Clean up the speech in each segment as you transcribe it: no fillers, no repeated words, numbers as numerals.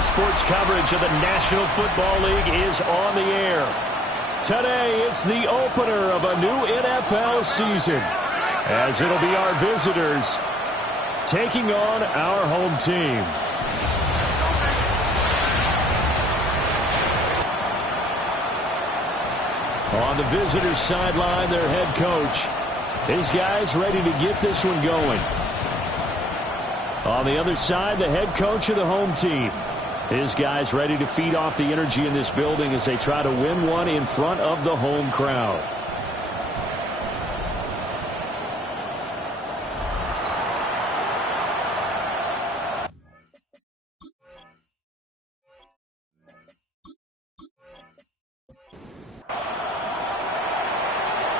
EA Sports coverage of the National Football League is on the air. Today, it's the opener of a new NFL season, as it'll be our visitors taking on our home team. On the visitors' sideline, their head coach. His guys ready to get this one going. On the other side, the head coach of the home team. His guys ready to feed off the energy in this building as they try to win one in front of the home crowd.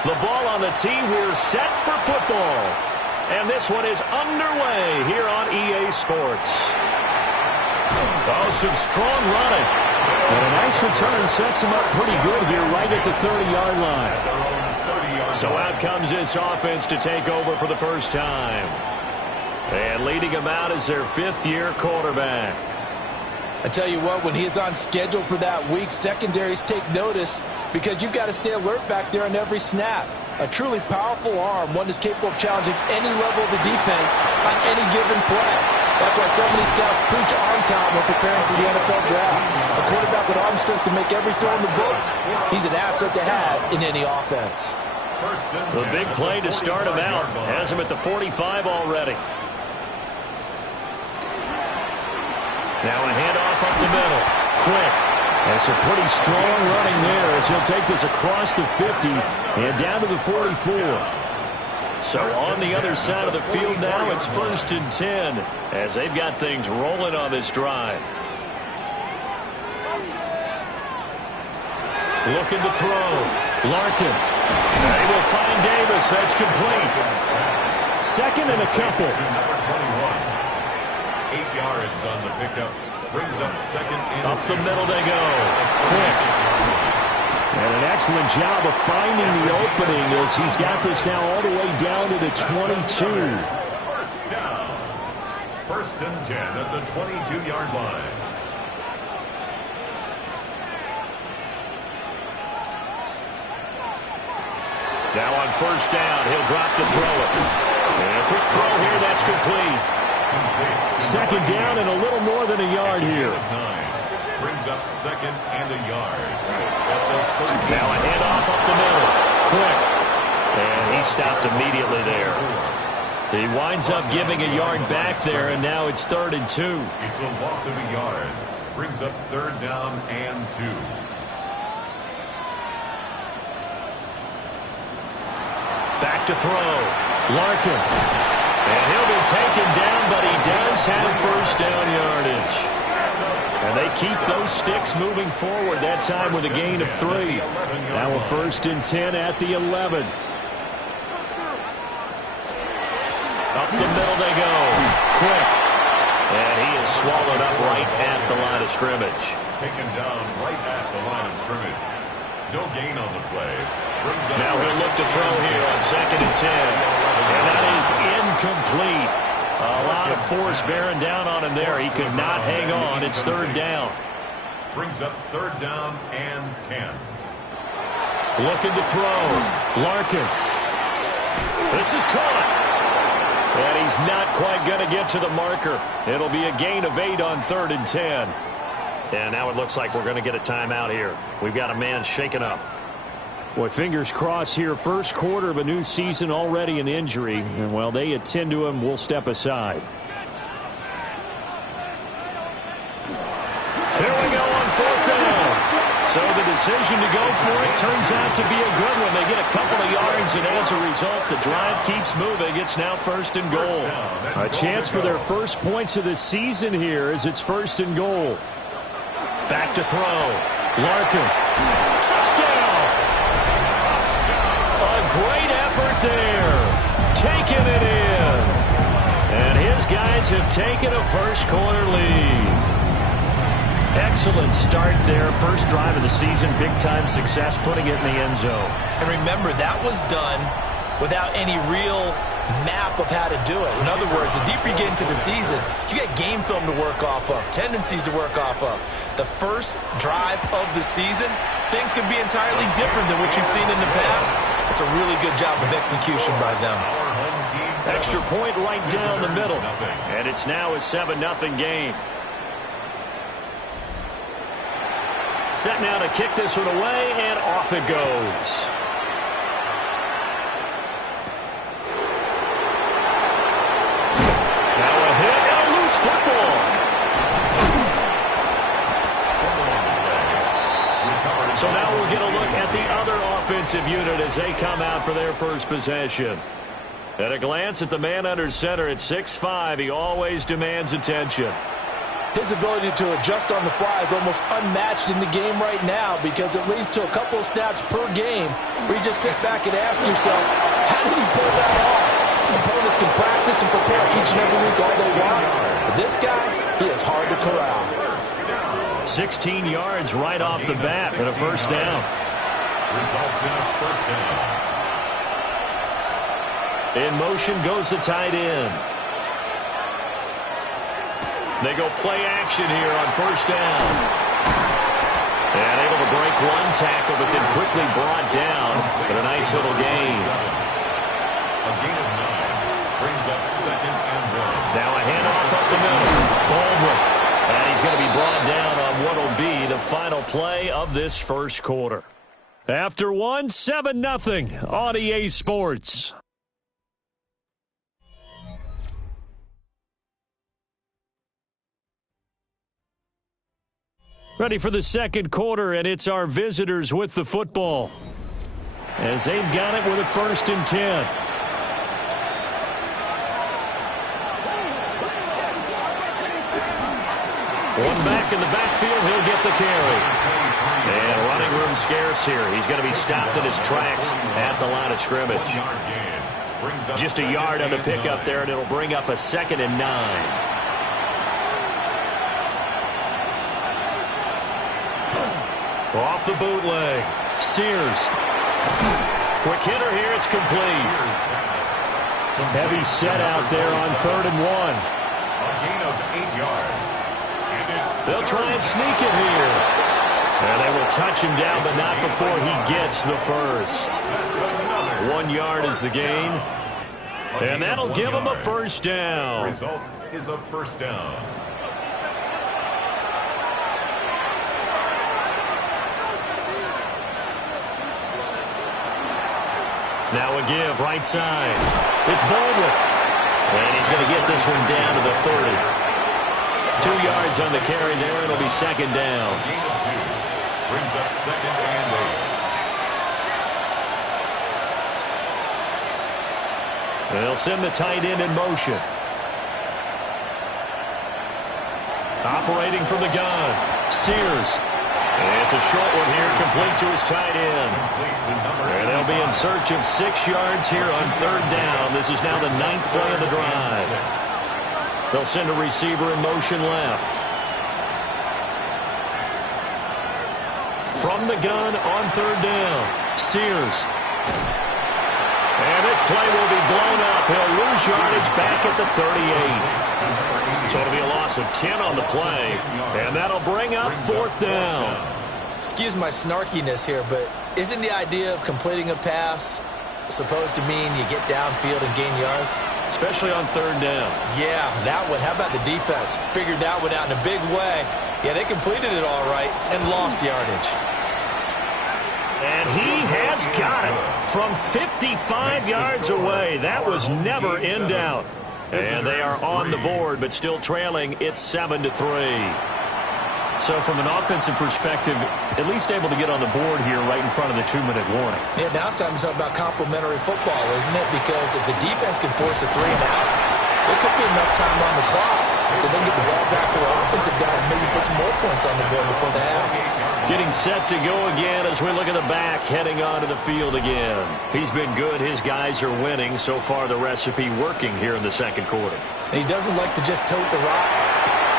The ball on the tee. We're set for football. And this one is underway here on EA Sports. Oh, some strong running. And a nice return sets him up pretty good here right at the 30-yard line. So out comes this offense to take over for the first time. And leading him out is their fifth-year quarterback. I tell you what, when he is on schedule for that week, secondaries take notice because you've got to stay alert back there on every snap. A truly powerful arm, one that's capable of challenging any level of the defense on any given play. That's why so many scouts preach arm talent when preparing for the NFL draft. A quarterback with arm strength to make every throw in the book. He's an asset to have in any offense. The big play to start him out has him at the 45 already. Now a handoff up the middle. Quick. And some pretty strong running there as he'll take this across the 50 and down to the 44. So on the other side of the field now, it's 1st and 10 as they've got things rolling on this drive. Looking to throw. Larkin. They will find Davis. That's complete. Second and a couple. 8 yards on the pickup. Brings up second and up the middle they go. Quick. And an excellent job of finding the opening as he's got this now all the way down to the 22. First down. 1st and 10 at the 22-yard line. Now on 1st down, he'll drop to throw it. And a quick throw here, that's complete. Second down and a little more than a yard here. Brings up second and a yard. Now a handoff up the middle. Quick. And he stopped immediately there. He winds up giving a yard back there, and now it's 3rd and 2. It's a loss of a yard. Brings up 3rd down and 2. Back to throw. Larkin. And he'll be taken down, but he does have 1st down yardage. And they keep those sticks moving forward, that time with a gain of 3. Now a 1st and 10 at the 11. Up the middle they go. Quick. And he is swallowed up right at the line of scrimmage. Taken down right at the line of scrimmage. No gain on the play. Now he'll look to throw here on 2nd and 10. And that is incomplete. A lot of force bearing down on him there. He could not hang on. It's 3rd down. Brings up 3rd down and 10. Looking to throw. Larkin. This is caught. And he's not quite going to get to the marker. It'll be a gain of 8 on 3rd and 10. And now it looks like we're going to get a timeout here. We've got a man shaken up. Boy, fingers crossed here. First quarter of a new season, already an injury. And while they attend to him, we'll step aside. Here we go on 4th down. So the decision to go for it turns out to be a good one. They get a couple of yards, and as a result, the drive keeps moving. It's now 1st and goal. A chance for their first points of the season here as it's 1st and goal. Back to throw. Larkin. Touchdown! A great effort there. Taking it in. And his guys have taken a first quarter lead. Excellent start there. First drive of the season. Big-time success putting it in the end zone. And remember, that was done without any real map of how to do it. In other words, the deeper you get into the season, you get game film to work off of, tendencies to work off of. The first drive of the season, things can be entirely different than what you've seen in the past. It's a really good job of execution by them. Extra point right down the middle. And it's now a 7-0 game. Set now to kick this one away, and off it goes. Now a hit and a loose football. So now we'll get a look at the other offensive unit as they come out for their first possession. At a glance at the man under center at 6'5", he always demands attention. His ability to adjust on the fly is almost unmatched in the game right now because it leads to a couple of snaps per game where you just sit back and ask yourself, how did he pull that off? Opponents can practice and prepare each and every week all they want. But this guy, he is hard to corral. 16 yards right off the bat and a first down. Results in a first down. In motion goes the tight end. They go play action here on first down. And able to break one tackle, but then quickly brought down. But a nice little gain. A gain of 9 brings up 2nd and 1. Now a handoff up the middle. Baldwin. And he's going to be brought down on what will be the final play of this first quarter. After one, 7-0 on EA Sports. Ready for the second quarter, and it's our visitors with the football as they've got it with a 1st and 10. One back in the backfield, he'll get the carry. And running room scarce here. He's going to be stopped in his tracks at the line of scrimmage. Just a yard on the pickup there, and it'll bring up a 2nd and 9. Off the bootleg. Sears. Quick hitter here. It's complete. Heavy set out there on 3rd and 1. A gain of 8 yards. They'll try and sneak it here. And they will touch him down, but not before he gets the first. 1 yard is the gain. And that'll give him a first down. Result is a first down. Now a give, right side. It's Baldwin. And he's going to get this one down to the 30. 2 yards on the carry there. It'll be 2nd down. Gain of 2 brings up 2nd and 8. They'll send the tight end in motion. Operating from the gun. Sears. It's a short one here, complete to his tight end. And they'll be in search of 6 yards here on 3rd down. This is now the 9th play of the drive. They'll send a receiver in motion left. From the gun on 3rd down. Sears. And this play will be blown up. He'll lose yardage back at the 38. So it'll be a loss of 10 on the play. And that'll bring up 4th down. Excuse my snarkiness here, but isn't the idea of completing a pass supposed to mean you get downfield and gain yards? Especially on 3rd down. Yeah, that one. How about the defense? Figured that one out in a big way. Yeah, they completed it all right and lost yardage. And he has got it from 55 yards away. That was never in doubt. And they are on the board, but still trailing. It's 7-3. So from an offensive perspective, at least able to get on the board here right in front of the 2-minute warning. Yeah, now it's time to talk about complementary football, isn't it? Because if the defense can force a 3 and out, there could be enough time on the clock to then get the ball back for the offensive guys and maybe put some more points on the board before the half. Getting set to go again as we look at the back, heading onto the field again. He's been good. His guys are winning. So far, the recipe working here in the second quarter. And he doesn't like to just tote the rock.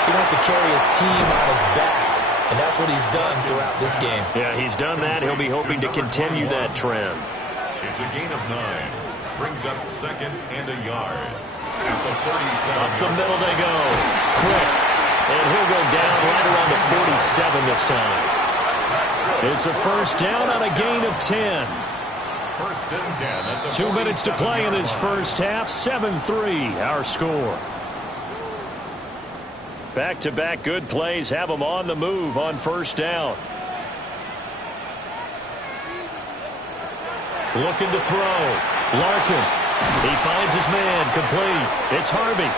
He wants to carry his team on his back, and that's what he's done throughout this game. Yeah, he's done that. He'll be hoping to continue that trend. It's a gain of 9. Brings up 2nd and a yard. At the 47. Up the middle they go. Quick. And he'll go down right around the 47 this time. It's a first down on a gain of 10. First and 10 at the 2 minutes to play in this first half. 7-3 our score. Back-to-back good plays have them on the move on first down. Looking to throw. Larkin. He finds his man. Complete. It's Harvey.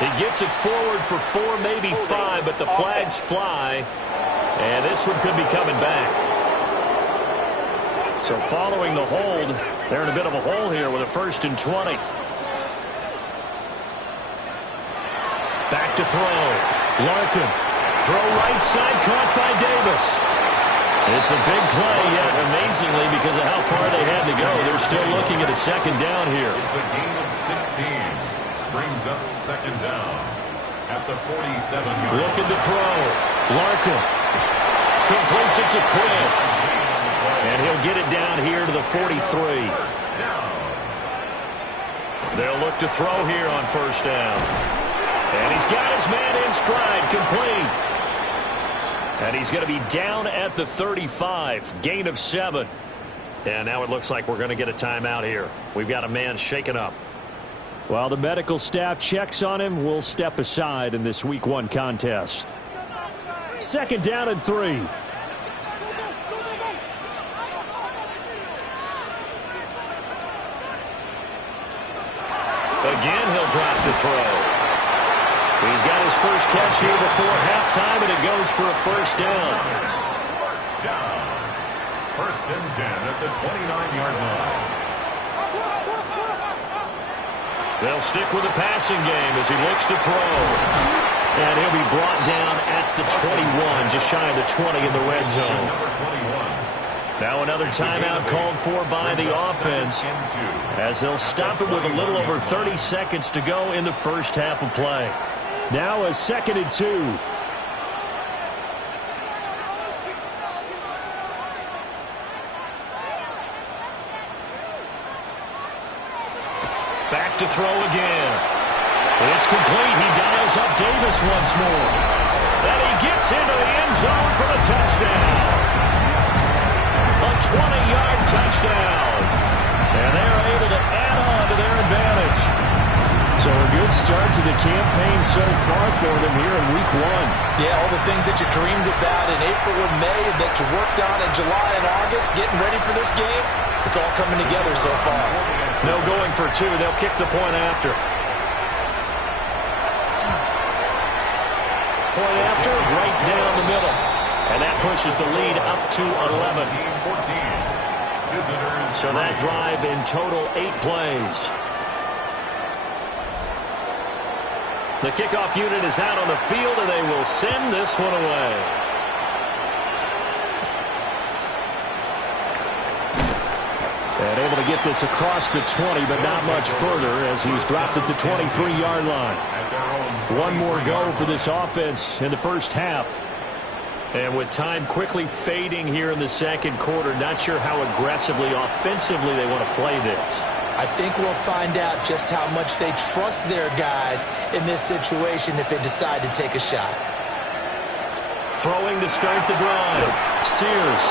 He gets it forward for 4, maybe 5, but the flags fly. And this one could be coming back. So following the hold, they're in a bit of a hole here with a 1st and 20. Back to throw. Larkin. Throw right side, caught by Davis. It's a big play, yet amazingly, because of how far they had to go, they're still looking at a second down here. It's a gain of 16. Brings up 2nd down at the 47. Looking to throw. Larkin completes it to Quinn. And he'll get it down here to the 43. They'll look to throw here on first down. And he's got his man in stride, complete. And he's going to be down at the 35, gain of 7. And now it looks like we're going to get a timeout here. We've got a man shaken up. While the medical staff checks on him, we'll step aside in this Week 1 contest. 2nd down and 3. Again, he'll drop to throw. He's got his first catch here before halftime, and it goes for a first down. First down. 1st and 10 at the 29-yard line. They'll stick with the passing game as he looks to throw. And he'll be brought down at the 21, just shy of the 20 in the red zone. Now another timeout called for by the offense, as they'll stop it with a little over 30 seconds to go in the first half of play. Now a 2nd and 2. Back to throw again. It's complete. He dials up Davis once more. And he gets into the end zone for the touchdown. A 20-yard touchdown. And they're able to add on to their advantage. So a good start to the campaign so far for them here in Week 1. Yeah, all the things that you dreamed about in April and May and that you worked on in July and August, getting ready for this game, it's all coming together so far. No going for 2. They'll kick the point after. Point after, right down the middle. And that pushes the lead up to 11. So that drive in total 8 plays. The kickoff unit is out on the field, and they will send this one away. And able to get this across the 20, but not much further as he's dropped at the 23-yard line. One more go for this offense in the first half. And with time quickly fading here in the second quarter, not sure how aggressively, offensively they want to play this. I think we'll find out just how much they trust their guys in this situation if they decide to take a shot. Throwing to start the drive. Sears.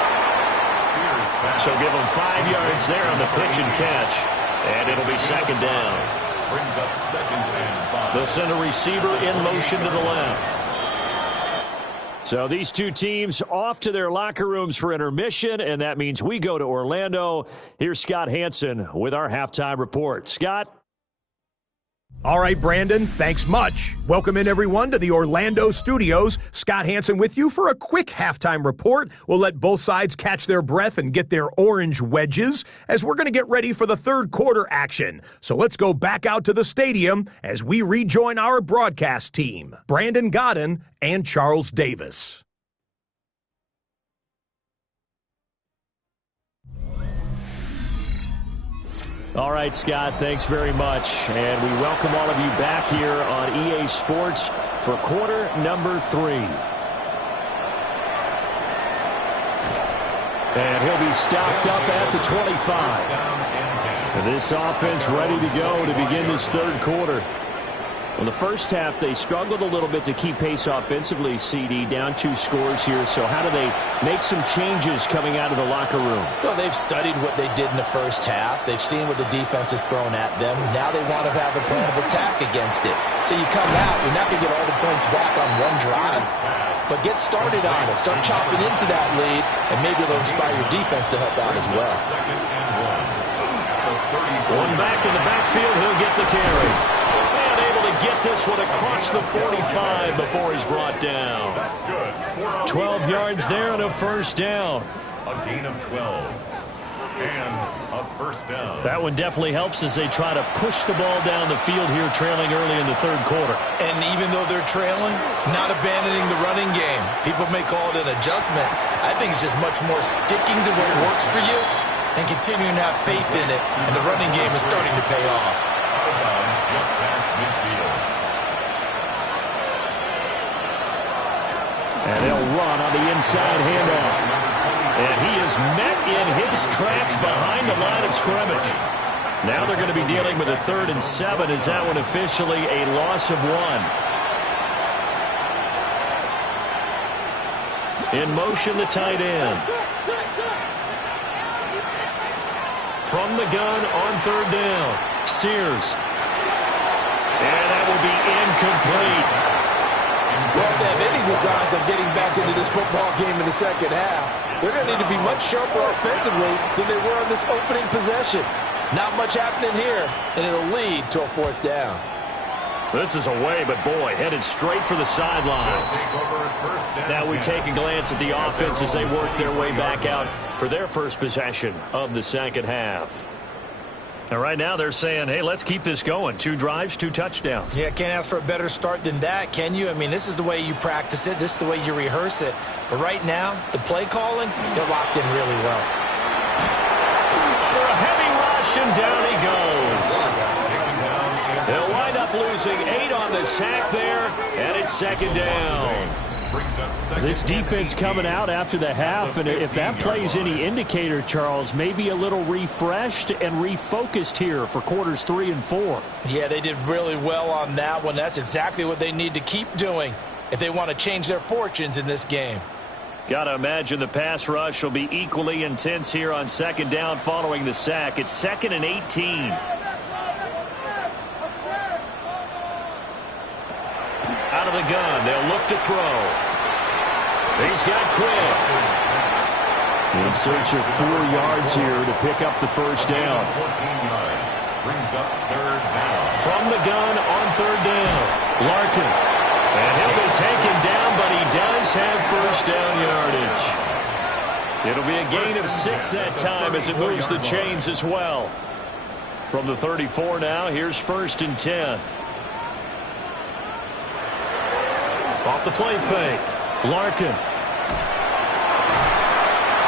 So give them 5 yards there on the pitch and catch. And it'll be second down. Brings up 2nd and 5. They'll send a receiver in motion to the left. So these two teams off to their locker rooms for intermission, and that means we go to Orlando. Here's Scott Hansen with our halftime report. Scott? All right, Brandon, thanks much. Welcome in, everyone, to the Orlando studios. Scott Hansen with you for a quick halftime report. We'll let both sides catch their breath and get their orange wedges as we're going to get ready for the third quarter action. So let's go back out to the stadium as we rejoin our broadcast team, Brandon Godden and Charles Davis. All right, Scott, thanks very much. And we welcome all of you back here on EA Sports for quarter number 3. And he'll be stopped up at the 25. This offense ready to go to begin this third quarter. Well, the first half, they struggled a little bit to keep pace offensively, CD, down 2 scores here. So how do they make some changes coming out of the locker room? Well, they've studied what they did in the first half. They've seen what the defense has thrown at them. Now they want to have a plan of attack against it. So you come out, you're not going to get all the points back on one drive, but get started on it. Start chopping into that lead, and maybe it'll inspire your defense to help out as well. One back in the backfield, he'll get the carry. And able to get this one across the 45 before he's brought down. That's good. 12 yards there and a first down. A gain of 12. And a first down. That one definitely helps as they try to push the ball down the field here, trailing early in the third quarter. And even though they're trailing, not abandoning the running game. People may call it an adjustment. I think it's just much more sticking to what works for you and continuing to have faith in it, and the running game is starting to pay off. Out of bounds just past midfield. And they'll run on the inside handoff. And he is met in his tracks behind the line of scrimmage. Now they're going to be dealing with a 3rd and 7. Is that one officially a loss of 1? In motion, the tight end. From the gun on 3rd down. Sears. And that will be incomplete. Well, if they have any designs of getting back into this football game in the second half, they're going to need to be much sharper offensively than they were on this opening possession. Not much happening here, and it'll lead to a 4th down. This is away, but boy, headed straight for the sidelines. Now we take a glance at the offense as they work their way back out for their first possession of the second half. Now, right now, they're saying, hey, let's keep this going. 2 drives, 2 touchdowns. Yeah, can't ask for a better start than that, can you? I mean, this is the way you practice it. This is the way you rehearse it. But right now, the play calling, they're locked in really well. For a heavy rush, and down he goes. They'll wind up losing 8 on the sack there, and it's 2nd down. This defense coming out after the half, and if that plays any indicator, Charles, maybe a little refreshed and refocused here for quarters 3 and 4. Yeah, they did really well on that one. That's exactly what they need to keep doing if they want to change their fortunes in this game. Got to imagine the pass rush will be equally intense here on 2nd down following the sack. It's 2nd and 18. Out of the gun, they'll look to throw. He's got Quick. In search of 4 yards here to pick up the first down. 14 yards. Brings up 3rd down. From the gun on 3rd down. Larkin. And he'll be taken down, but he does have first down yardage. It'll be a gain of 6 that time as it moves the chains as well. From the 34 now, here's 1st and 10. Off the play fake. Larkin.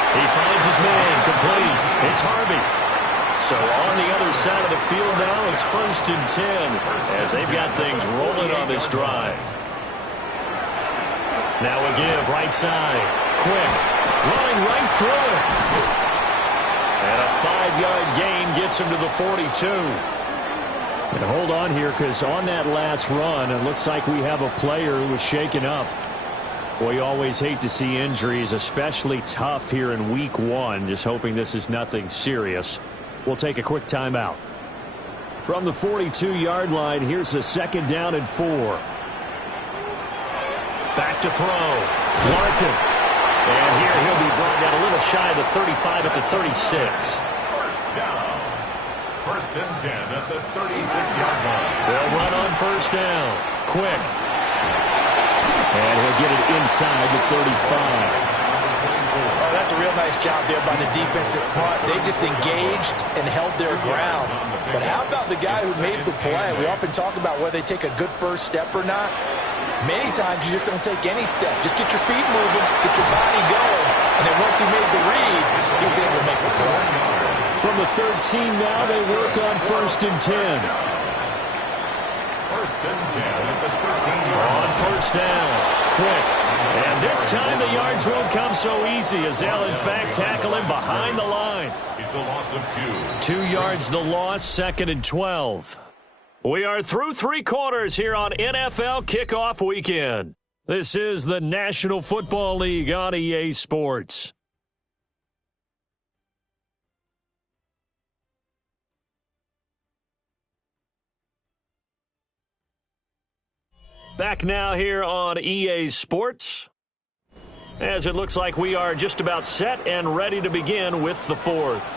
He finds his man, complete. It's Harvey. So on the other side of the field now, it's 1st and 10 as they've got things rolling on this drive. Now a give, right side. Quick. Running right through it. And a 5-yard gain gets him to the 42. And hold on here, because on that last run, it looks like we have a player who was shaken up. Well, you always hate to see injuries, especially tough here in week 1. Just hoping this is nothing serious. We'll take a quick timeout. From the 42-yard line, here's the 2nd down and 4. Back to throw. Larkin. And here he'll be brought down a little shy of the 35 at the 36. First down. 1st and 10 at the 36-yard line. They'll run on 1st down. Quick. And he'll get it inside the 35. Oh, that's a real nice job there by the defense up front. They just engaged and held their ground. But how about the guy who made the play? We often talk about whether they take a good first step or not. Many times you just don't take any step. Just get your feet moving, get your body going. And then once he made the read, he was able to make the play. From the 13 now, they work on 1st and 10. 1st and 10 at the 13-yard line. On 1st down. Quick. And And this time the yards won't come so easy as they'll, in fact, tackle him behind the line. It's a loss of 2. 2 yards the loss, 2nd and 12. We are through 3 quarters here on NFL Kickoff Weekend. This is the National Football League on EA Sports. Back now here on EA Sports, as it looks like we are just about set and ready to begin with the 4th.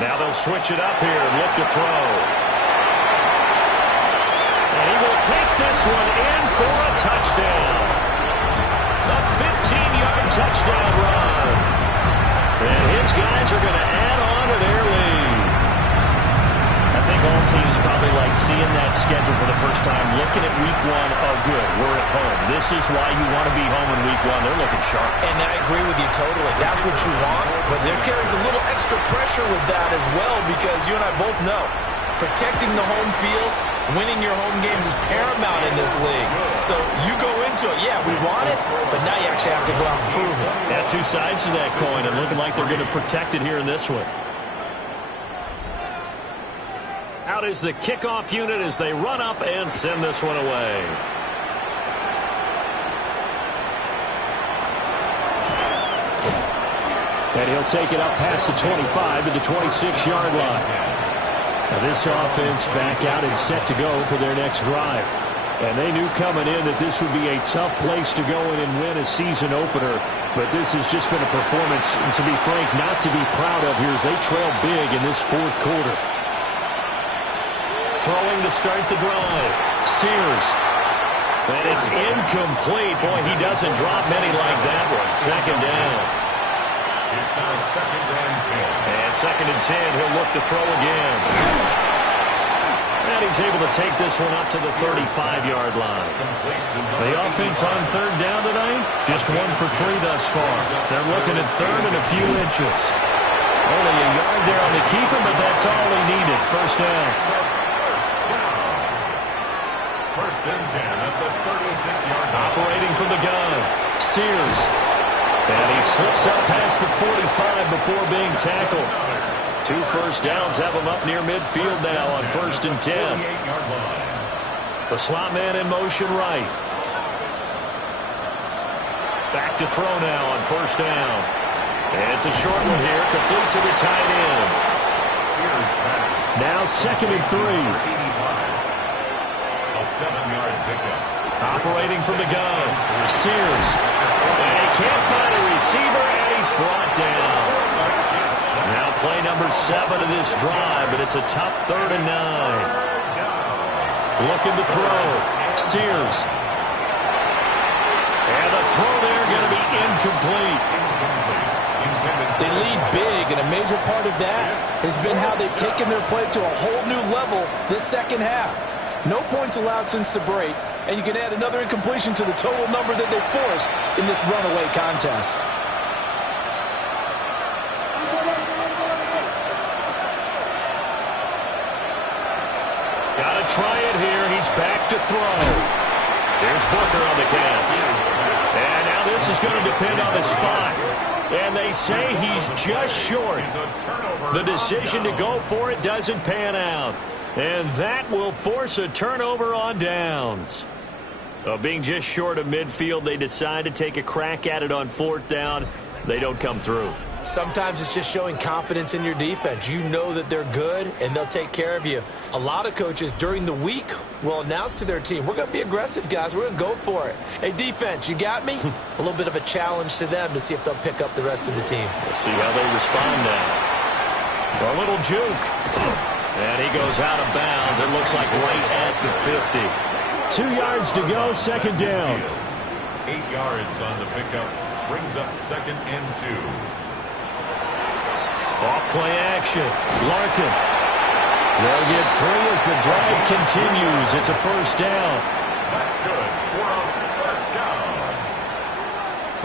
Now they'll switch it up here and look to throw. And he will take this one in for a touchdown. A 15-yard touchdown run. And his guys are going to add on to their lead. I think all teams probably like seeing that schedule for the first time, looking at week 1, oh good, we're at home. This is why you want to be home in week 1. They're looking sharp. And I agree with you totally. That's what you want, but there carries a little extra pressure with that as well because you and I both know protecting the home field, winning your home games is paramount in this league. So you go into it, yeah, we want it, but now you actually have to go out and prove it. Yeah, 2 sides to that coin and looking like they're going to protect it here in this one. Out is the kickoff unit as they run up and send this one away. And he'll take it up past the 25 to the 26-yard line. Now this offense back out and set to go for their next drive. And they knew coming in that this would be a tough place to go in and win a season opener. But this has just been a performance, and to be frank, not to be proud of here as they trail big in this 4th quarter. Throwing to start the drive. Sears. And it's incomplete. Boy, he doesn't drop many like that one. 2nd down. It's now 2nd and 10. And 2nd and 10, he'll look to throw again. And he's able to take this one up to the 35-yard line. The offense on 3rd down tonight, just 1 for 3 thus far. They're looking at 3rd and a few inches. Only a yard there on the keeper, but that's all he needed. 1st down. 1st and 10 at the 36-yard line. Operating from the gun, Sears. And he slips out past the 45 before being tackled. 2 first downs have him up near midfield now on 1st and 10. The slot man in motion right. Back to throw now on 1st down. And it's a short one here, complete to the tight end. Now 2nd and 3. 7-yard pickup. Operating from the gun, Sears. And he can't find a receiver, and he's brought down. Now play number 7 of this drive, but it's a tough 3rd and 9. Looking to throw, Sears. And the throw there going to be incomplete. They lead big, and a major part of that has been how they've taken their play to a whole new level this 2nd half. No points allowed since the break, and you can add another incompletion to the total number that they forced in this runaway contest. Got to try it here. He's back to throw. There's Booker on the catch. And now this is going to depend on the spot. And they say he's just short. The decision to go for it doesn't pan out. And that will force a turnover on downs. Being just short of midfield, they decide to take a crack at it on 4th down. They don't come through. Sometimes it's just showing confidence in your defense. You know that they're good, and they'll take care of you. A lot of coaches during the week will announce to their team, we're going to be aggressive, guys. We're going to go for it. Hey, defense, you got me? A little bit of a challenge to them to see if they'll pick up the rest of the team. We'll see how they respond now. A little juke. And he goes out of bounds. It looks like right at the 50. 2 yards to go, 2nd down. 8 yards on the pickup. Brings up 2nd and 2. Off-play action. Larkin. They'll get 3 as the drive continues. It's a 1st down. That's good for a 1st down.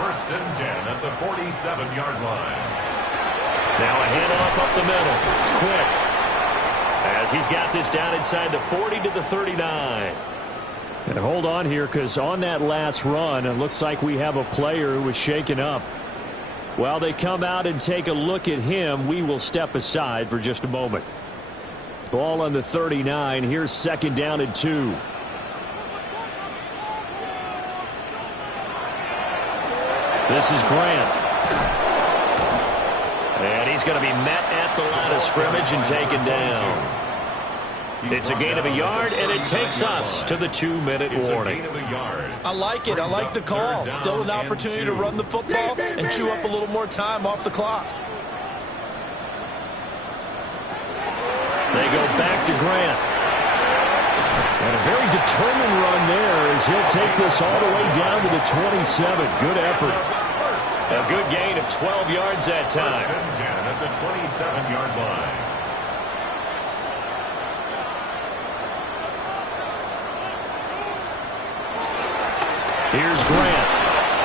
1st and 10 at the 47-yard line. Now a handoff up the middle. Quick. As he's got this down inside the 40 to the 39. And hold on here, because on that last run, it looks like we have a player who was shaken up. While they come out and take a look at him, we will step aside for just a moment. Ball on the 39. Here's 2nd down and 2. This is Grant. And he's going to be met at the line of scrimmage and taken down. It's a gain of a yard, and it takes us to the 2-minute warning. I like it. I like the call. Still an opportunity to run the football and chew up a little more time off the clock. They go back to Grant. And a very determined run there as he'll take this all the way down to the 27. Good effort. A good gain of 12 yards that time. 1st and 10 at the 27-yard line. Here's Grant.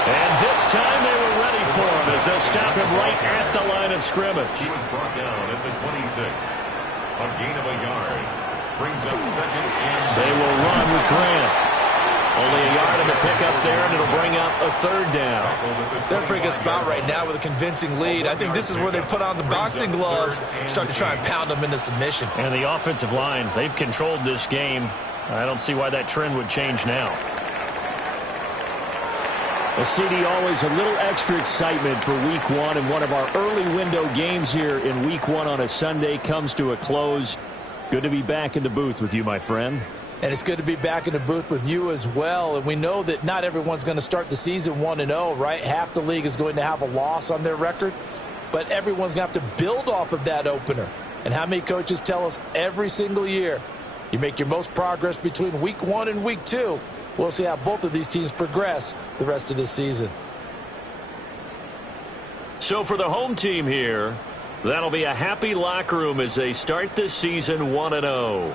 And this time they were ready for him as they'll stop him right at the line of scrimmage. He was brought down at the 26. A gain of a yard. Brings up 2nd and... They will run with Grant. Only a yard in the pickup there, and it'll bring up a 3rd down. They're pretty good spot right now with a convincing lead. I think this is where they put on the boxing gloves, start to try and pound them into submission. And the offensive line, they've controlled this game. I don't see why that trend would change now. Well, CD, always a little extra excitement for Week 1, and one of our early window games here in Week 1 on a Sunday comes to a close. Good to be back in the booth with you, my friend. And it's good to be back in the booth with you as well. And we know that not everyone's going to start the season 1-0, right? Half the league is going to have a loss on their record. But everyone's going to have to build off of that opener. And how many coaches tell us every single year, you make your most progress between Week 1 and Week 2. We'll see how both of these teams progress the rest of this season. So for the home team here, that'll be a happy locker room as they start this season 1-0.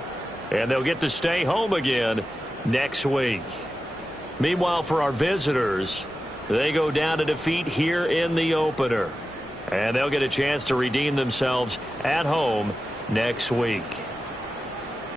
And they'll get to stay home again next week. Meanwhile, for our visitors, they go down to defeat here in the opener. And they'll get a chance to redeem themselves at home next week.